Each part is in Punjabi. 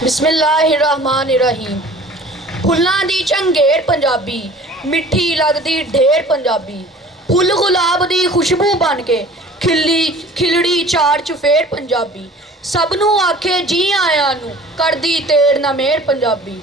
बिस्मिल्लाहिर्रहमानिर्रहीम। फुल्लां दी चंगेर पंजाबी, मिठी लगदी ढेर पंजाबी। फुल गुलाब दी खुशबू बन के खिलड़ी चार चुफेर पंजाबी। सबनू आखे जी आया नू करदी तेर ना मेर पंजाबी।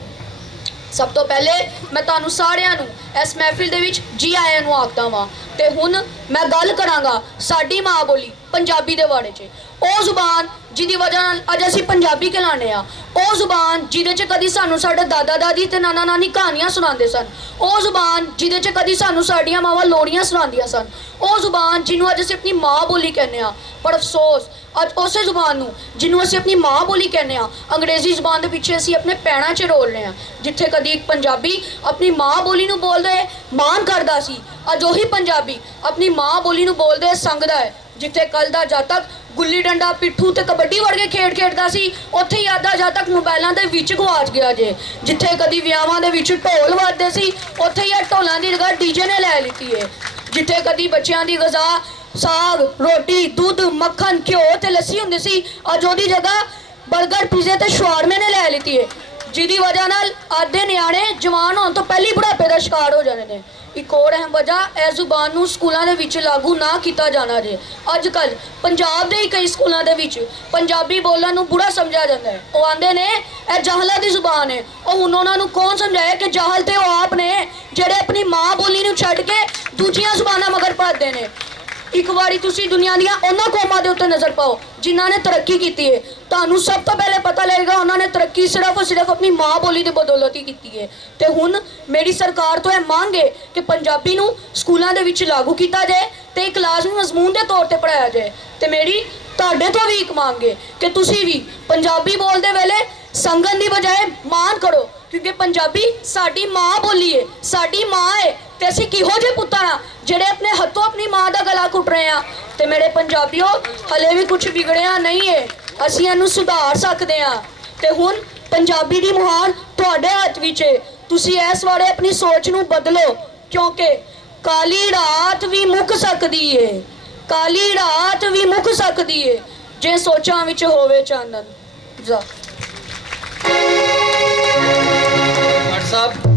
सब तो पहले मैं तुहानू सारिਆਂ ਨੂੰ इस महफिल दे विच जी आया नू आखदा वां ते हुण मैं गल करांगा साडी माँ बोली पंजाबी दे बारे च। ਉਹ ਜ਼ੁਬਾਨ ਜਿਹਦੀ ਵਜ੍ਹਾ ਨਾਲ ਅੱਜ ਅਸੀਂ ਪੰਜਾਬੀ ਕਹਿਲਾਉਂਦੇ ਆ, ਉਹ ਜ਼ੁਬਾਨ ਜਿਹਦੇ 'ਚ ਕਦੀ ਸਾਨੂੰ ਸਾਡੇ ਦਾਦਾ ਦਾਦੀ ਤੇ ਨਾਨਾ ਨਾਨੀ ਕਹਾਣੀਆਂ ਸੁਣਾਉਂਦੇ ਸਨ, ਉਹ ਜ਼ੁਬਾਨ ਜਿਹਦੇ 'ਚ ਕਦੀ ਸਾਨੂੰ ਸਾਡੀਆਂ ਮਾਵਾਂ ਲੋਰੀਆਂ ਸੁਣਾਉਂਦੀਆਂ ਸਨ, ਉਹ ਜ਼ੁਬਾਨ ਜਿਹਨੂੰ ਅੱਜ ਅਸੀਂ ਆਪਣੀ ਮਾਂ ਬੋਲੀ ਕਹਿੰਦੇ ਆ। ਪਰ ਅਫਸੋਸ ਅੱਜ ਉਸੇ ਜ਼ੁਬਾਨ ਨੂੰ ਜਿਹਨੂੰ ਅਸੀਂ ਆਪਣੀ ਮਾਂ ਬੋਲੀ ਕਹਿੰਦੇ ਆ, ਅੰਗਰੇਜ਼ੀ ਜ਼ੁਬਾਨ ਦੇ ਪਿੱਛੇ ਅਸੀਂ ਆਪਣੇ ਪੈਰਾਂ 'ਚ ਰੋਲ ਰਹੇ ਆ। ਜਿੱਥੇ ਕਦੀ ਇੱਕ ਪੰਜਾਬੀ ਆਪਣੀ ਮਾਂ ਬੋਲੀ ਨੂੰ ਬੋਲਦੇ ਮਾਣ ਕਰਦਾ ਸੀ, ਅੱਜ ਉਹੀ ਪੰਜਾਬੀ ਆਪਣੀ ਮਾਂ ਬੋਲੀ ਨੂੰ ਬੋਲਦੇ ਸੰਗਦਾ ਹੈ। ਜਿੱਥੇ ਕੱਲ ਦਾ ਜਦ ਤੱਕ ਗੁੱਲੀ ਡੰਡਾ ਪਿੱਠੂ ਤੇ ਕਬੱਡੀ ਵਰਗੇ ਖੇਡ ਖੇਡਦਾ ਸੀ, ਉੱਥੇ ਹੀ ਅੱਧਾ ਜਦ ਤੱਕ ਮੋਬਾਈਲਾਂ ਦੇ ਵਿੱਚ ਗਵਾਚ ਗਿਆ ਜੇ। ਜਿੱਥੇ ਕਦੀ ਵਿਆਹਾਂ ਦੇ ਵਿੱਚ ਢੋਲ ਵੱਜਦੇ ਸੀ, ਉੱਥੇ ਹੀ ਢੋਲਾਂ ਦੀ ਜਗ੍ਹਾ ਡੀਜੇ ਨੇ ਲੈ ਲਿੱਤੀ ਹੈ। ਜਿੱਥੇ ਕਦੀ ਬੱਚਿਆਂ ਦੀ ਗ਼ਜ਼ਾ ਸਾਗ ਰੋਟੀ ਦੁੱਧ ਮੱਖਣ ਘਿਓ ਤੇ ਲੱਸੀ ਹੁੰਦੀ ਸੀ, ਅੱਜ ਉਹਦੀ ਜਗ੍ਹਾ ਬਰਗਰ ਪੀਜ਼ੇ ਤੇ ਸ਼ਵਾਰਮੇ ਨੇ ਲੈ ਲਿੱਤੀ ਹੈ। ਜਿਹਦੀ ਵਜ੍ਹਾ ਨਾਲ ਅੱਜ ਦੇ ਨਿਆਣੇ ਜਵਾਨ ਹੋਣ ਤੋਂ ਪਹਿਲੀ ਬੁਢਾਪੇ ਦਾ ਸ਼ਿਕਾਰ ਹੋ ਜਾਂਦੇ ਨੇ। ਇੱਕ ਹੋਰ ਅਹਿਮ ਵਜ੍ਹਾ ਇਸ ਜ਼ੁਬਾਨ ਨੂੰ ਸਕੂਲਾਂ ਦੇ ਵਿੱਚ ਲਾਗੂ ਨਾ ਕੀਤਾ ਜਾਣਾ ਜੇ। ਅੱਜ ਕੱਲ੍ਹ ਪੰਜਾਬ ਦੇ ਹੀ ਕਈ ਸਕੂਲਾਂ ਦੇ ਵਿੱਚ ਪੰਜਾਬੀ ਬੋਲਣ ਨੂੰ ਬੁਰਾ ਸਮਝਿਆ ਜਾਂਦਾ ਹੈ। ਉਹ ਆਂਦੇ ਨੇ ਇਹ ਜਾਹਲਾਂ ਦੀ ਜ਼ੁਬਾਨ ਹੈ। ਉਹ ਹੁਣ ਉਹਨਾਂ ਨੂੰ ਕੌਣ ਸਮਝਾਏ ਕਿ ਜਾਹਲ ਤੇ ਉਹ ਆਪ ਨੇ ਜਿਹੜੇ ਆਪਣੀ ਮਾਂ ਬੋਲੀ ਨੂੰ ਛੱਡ ਕੇ ਦੂਜੀਆਂ ਜ਼ੁਬਾਨਾਂ ਮਗਰ ਭੱਜਦੇ ਨੇ। ਇੱਕ ਵਾਰੀ ਤੁਸੀਂ ਦੁਨੀਆ ਦੀਆਂ ਉਹਨਾਂ ਕੌਮਾਂ ਦੇ ਉੱਤੇ ਨਜ਼ਰ ਪਾਓ ਜਿਨ੍ਹਾਂ ਨੇ ਤਰੱਕੀ ਕੀਤੀ ਹੈ, ਤੁਹਾਨੂੰ ਸਭ ਤੋਂ ਪਹਿਲੇ ਪਤਾ ਲੱਗੇਗਾ ਉਹਨਾਂ ਨੇ ਤਰੱਕੀ ਸਿਰਫ ਆਪਣੀ ਮਾਂ ਬੋਲੀ ਦੀ ਬਦੌਲਤ ਹੀ ਕੀਤੀ ਹੈ। ਤੇ ਹੁਣ ਮੇਰੀ ਸਰਕਾਰ ਤੋਂ ਇਹ ਮੰਗ ਹੈ ਕਿ ਪੰਜਾਬੀ ਨੂੰ ਸਕੂਲਾਂ ਦੇ ਵਿੱਚ ਲਾਗੂ ਕੀਤਾ ਜਾਏ ਤੇ ਇੱਕ ਲਾਜ਼ਮੀ ਮਜ਼ਮੂਨ ਦੇ ਤੌਰ ਤੇ ਪੜ੍ਹਾਇਆ ਜਾਏ। ਤੇ ਮੇਰੀ ਤੁਹਾਡੇ ਤੋਂ ਵੀ ਇੱਕ ਮੰਗ ਹੈ ਕਿ ਤੁਸੀਂ ਵੀ ਪੰਜਾਬੀ ਬੋਲਦੇ ਵੇਲੇ ਸੰਗਨ ਦੀ ਬਜਾਏ ਮਾਣ ਕਰੋ, ਕਿਉਂਕਿ ਪੰਜਾਬੀ ਸਾਡੀ ਮਾਂ ਬੋਲੀ ਹੈ, ਸਾਡੀ ਮਾਂ ਹੈ। ਤੇ ਅਸੀਂ ਕਿਹੋ ਜਿਹੇ ਪੁੱਤਰ ਆ ਜਿਹੜੇ ਆਪਣੇ ਹੱਥੋਂ ਆਪਣੀ ਮਾਂ ਦਾ ਗਲਾ ਘੁੱਟ ਰਹੇ ਆ। ਤੇ ਮੇਰੇ ਪੰਜਾਬੀਓ, ਹਲੇ ਵੀ ਕੁਝ ਵਿਗੜਿਆ ਨਹੀਂ ਹੈ, ਅਸੀਂ ਇਹਨੂੰ ਸੁਧਾਰ ਸਕਦੇ ਆ। ਤੇ ਹੁਣ ਪੰਜਾਬੀ ਦੀ ਮੁਹਾਰ ਤੁਹਾਡੇ ਹੱਥ ਵਿੱਚ ਹੈ। ਤੁਸੀਂ ਇਸ ਬਾਰੇ ਆਪਣੀ ਸੋਚ ਨੂੰ ਬਦਲੋ, ਕਿਉਂਕਿ ਕਾਲੀ ਰਾਤ ਵੀ ਮੁੱਕ ਸਕਦੀ ਹੈ, ਕਾਲੀ ਰਾਤ ਵੀ ਮੁੱਕ ਸਕਦੀ ਹੈ ਜੇ ਸੋਚਾਂ ਵਿੱਚ ਹੋਵੇ ਚਾਨਣ। ਸਾਹਿਬ